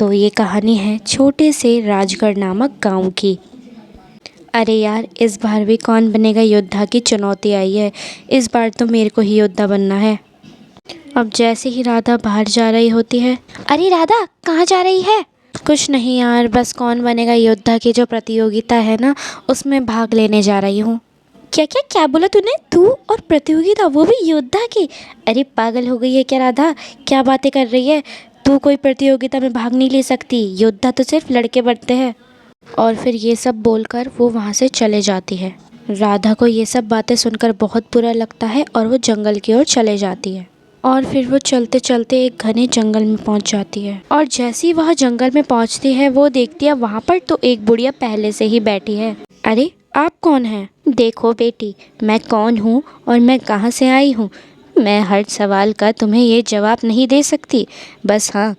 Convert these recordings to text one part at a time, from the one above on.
तो ये कहानी है छोटे से राजगढ़ नामक गांव की। अरे यार, इस बार भी कौन बनेगा योद्धा की चुनौती आई है। इस बार तो मेरे को ही योद्धा बनना है। अब जैसे ही राधा बाहर जा रही होती है। अरे राधा, कहाँ जा रही है? कुछ नहीं यार, बस कौन बनेगा योद्धा की जो प्रतियोगिता है ना, उसमें भाग लेने जा रही हूँ। क्या क्या क्या बोला तूने? तू और प्रतियोगिता, वो भी योद्धा की? अरे पागल हो गई है क्या राधा? क्या बातें कर रही है तू? कोई प्रतियोगिता में भाग नहीं ले सकती, योद्धा तो सिर्फ लड़के बनते हैं। और फिर ये सब बोलकर वो वहाँ से चले जाती है। राधा को ये सब बातें सुनकर बहुत बुरा लगता है और वो जंगल की ओर चले जाती है। और फिर वो चलते चलते एक घने जंगल में पहुंच जाती है। और जैसे ही वह जंगल में पहुंचती है, वो देखती है वहाँ पर तो एक बुढ़िया पहले से ही बैठी है। अरे आप कौन हैं? देखो बेटी, मैं कौन हूँ और मैं कहाँ से आई हूँ, मैं हर सवाल का तुम्हें ये जवाब नहीं दे सकती। बस हाँ,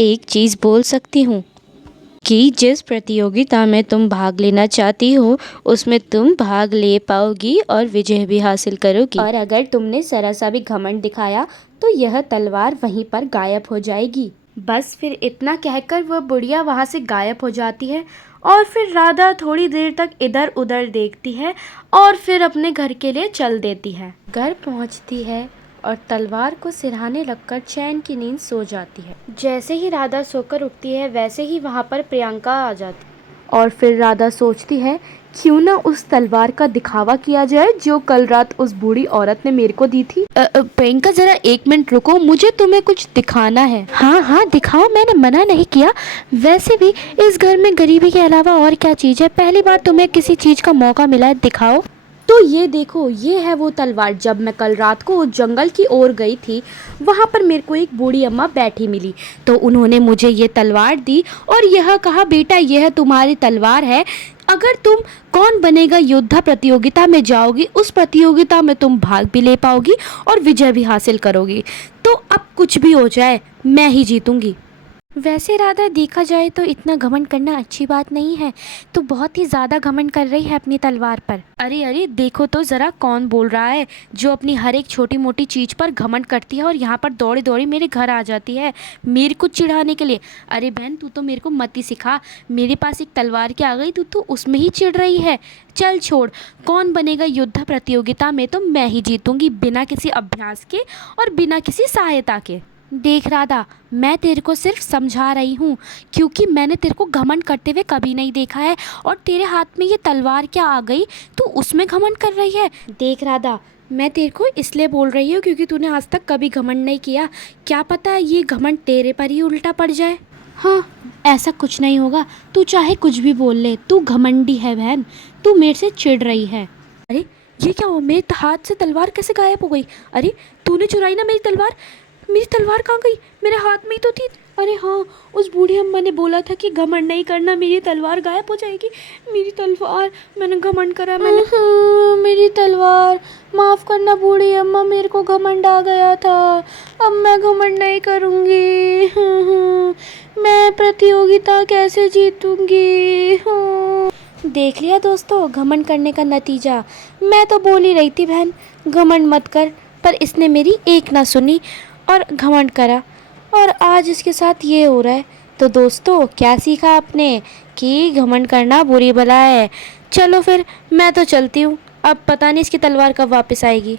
एक चीज़ बोल सकती हूँ कि जिस प्रतियोगिता में तुम भाग लेना चाहती हो उसमें तुम भाग ले पाओगी और विजय भी हासिल करोगी। और अगर तुमने जरा सा भी घमंड दिखाया तो यह तलवार वहीं पर गायब हो जाएगी। बस फिर इतना कहकर वह बुढ़िया वहाँ से गायब हो जाती है। और फिर राधा थोड़ी देर तक इधर उधर देखती है और फिर अपने घर के लिए चल देती है। घर पहुँचती है और तलवार को सिरहाने रखकर चैन की नींद सो जाती है। जैसे ही राधा सोकर उठती है, वैसे ही वहाँ पर प्रियंका आ जाती है। और फिर राधा सोचती है, क्यों ना उस तलवार का दिखावा किया जाए जो कल रात उस बूढ़ी औरत ने मेरे को दी थी। प्रियंका जरा एक मिनट रुको, मुझे तुम्हें कुछ दिखाना है। हाँ हाँ दिखाओ, मैंने मना नहीं किया। वैसे भी इस घर में गरीबी के अलावा और क्या चीज़ है? पहली बार तुम्हें किसी चीज़ का मौका मिला है, दिखाओ। तो ये देखो, ये है वो तलवार। जब मैं कल रात को उस जंगल की ओर गई थी, वहाँ पर मेरे को एक बूढ़ी अम्मा बैठी मिली, तो उन्होंने मुझे ये तलवार दी और यह कहा, बेटा यह तुम्हारी तलवार है। अगर तुम कौन बनेगा योद्धा प्रतियोगिता में जाओगी, उस प्रतियोगिता में तुम भाग भी ले पाओगी और विजय भी हासिल करोगी। तो अब कुछ भी हो जाए, मैं ही जीतूंगी। वैसे राधा, देखा जाए तो इतना घमंड करना अच्छी बात नहीं है। तो बहुत ही ज़्यादा घमंड कर रही है अपनी तलवार पर। अरे अरे देखो तो ज़रा, कौन बोल रहा है जो अपनी हर एक छोटी मोटी चीज़ पर घमंड करती है और यहाँ पर दौड़ी दौड़ी मेरे घर आ जाती है मेरे को चिढ़ाने के लिए। अरे बहन, तू तो मेरे को मत ही सिखा। मेरे पास एक तलवार के आ गई, तू तो उसमें ही चिढ़ रही है। चल छोड़, कौन बनेगा योद्धा प्रतियोगिता में तो मैं ही जीतूंगी, बिना किसी अभ्यास के और बिना किसी सहायता के। देख राधा, मैं तेरे को सिर्फ समझा रही हूँ, क्योंकि मैंने तेरे को घमंड करते हुए कभी नहीं देखा है। और तेरे हाथ में ये तलवार क्या आ गई, तू उसमें घमंड कर रही है। देख राधा, मैं तेरे को इसलिए बोल रही हूँ क्योंकि तूने आज तक कभी घमंड नहीं किया। क्या पता ये घमंड तेरे पर ही उल्टा पड़ जाए। हाँ, ऐसा कुछ नहीं होगा, तू चाहे कुछ भी बोल ले, तू घमंडी है बहन, तू मेरे से चिढ़ रही है। अरे ये क्या हुआ? मेरे हाथ से तलवार कैसे गायब हो गई? अरे तूने चुराई ना मेरी तलवार? मेरी तलवार कहाँ गई? मेरे हाथ में ही तो थी। अरे हाँ, उस बूढ़ी अम्मा ने बोला था कि घमंड नहीं करना, मेरी तलवार गायब हो जाएगी। मेरी तलवार, मैंने घमंड करा। मैंने मेरी तलवार, माफ़ करना बूढ़ी अम्मा, मेरे को घमंड आ गया था। अब मैं घमंड नहीं करूँगी। मैं प्रतियोगिता कैसे जीतूँगी? देख लिया दोस्तों घमंड करने का नतीजा। मैं तो बोल ही रही थी बहन, घमंड मत कर, पर इसने मेरी एक ना सुनी और घमंड करा, और आज इसके साथ ये हो रहा है। तो दोस्तों, क्या सीखा आपने कि घमंड करना बुरी बला है। चलो फिर मैं तो चलती हूँ, अब पता नहीं इसकी तलवार कब वापस आएगी।